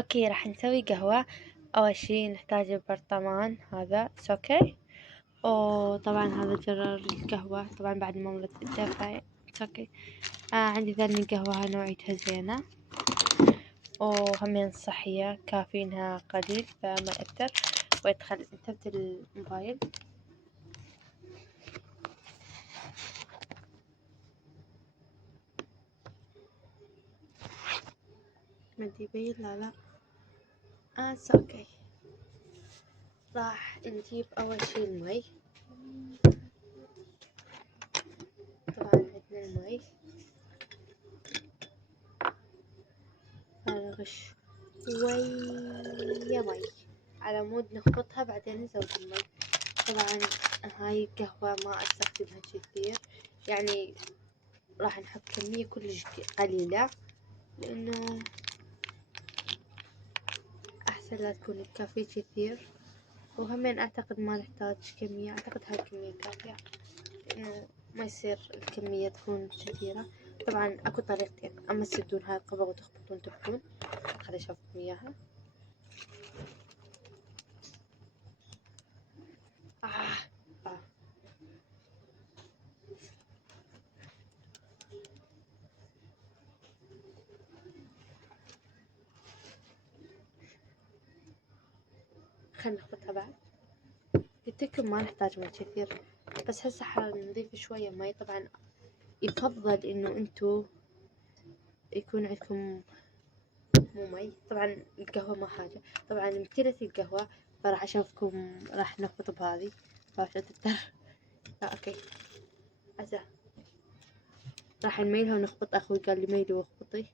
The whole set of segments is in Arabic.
اوكي، راح نسوي قهوة. اول شي نحتاج البرطمان هذا اوكي. وطبعا هذا جرار القهوة طبعا بعد ما ملت الدفع اوكي. عندي ذني قهوة نوعيتها زينة، وهمين صحية كافينها قليل فما يأثر. ويدخل انتبت الموبايل. مدي بين لا اوكي. راح نجيب اول شي المي. طبعا عندنا المي فرغ شوية مي على مود نخلطها بعدين نزود المي. طبعا هاي القهوة ما استخدمها كثير، يعني راح نحط كمية كلش قليلة لانه احسن لا تكون الكافي كثير. وهمين اعتقد ما نحتاج كمية، اعتقد هاي الكمية كافية لانه ما يصير الكمية تكون كثيرة. طبعا اكو طريقتين، اما تسدون هاي القبة وتخبطون تبكون. خلي اشوفكم اياها. آه. خلينا نخبطها بعد. قلتلكم ما نحتاج مي كثير، بس هسه حنضيف شوية مي. طبعا يفضل انه انتو يكون عندكم مو مي. طبعا القهوة ما حاجة. طبعا امتلت القهوة فراح اشوفكم راح نخبط بهذي راح تتر. اوكي هسه راح نميلها ونخبط. اخوي قال لي ميلي واخبطي.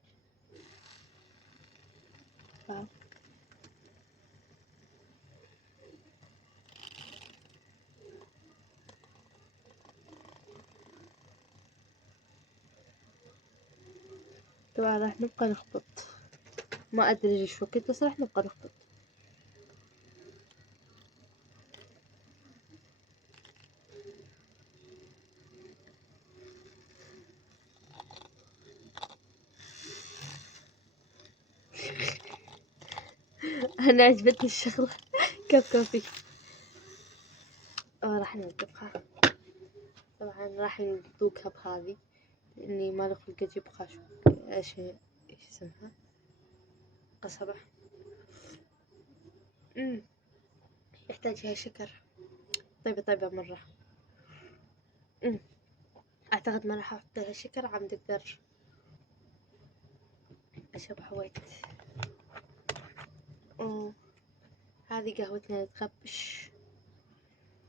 طبعا راح نبقى نخبط، ما ادري ايش وقت بس راح نبقى نخبط. انا عجبتني الشغلة. كف كافي. راح نوقفها. طبعا راح نذوقها بهذي لاني ما خلق اجيب خشب. ايش اسمها قصبة. يحتاج هاي شكر. طيبة مرة. اعتقد ما راح احط لها شكر. عم تقدر اشرب حويت. هذه قهوتنا تغبش.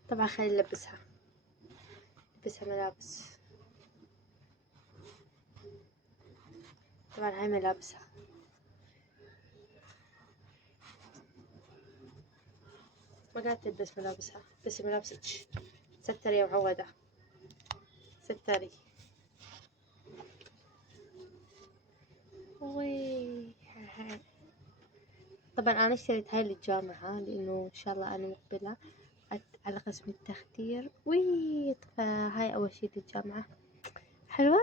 طبعا خلينا نلبسها ملابس. طبعا هاي ملابسها. ما قاعدة تلبس ملابسها بس ملابسك. ستري يا معودة ستري. وي. طبعا انا اشتريت هاي للجامعة لانه ان شاء الله انا مقبلة على قسم التخدير. فهاي اول شي للجامعة. حلوة.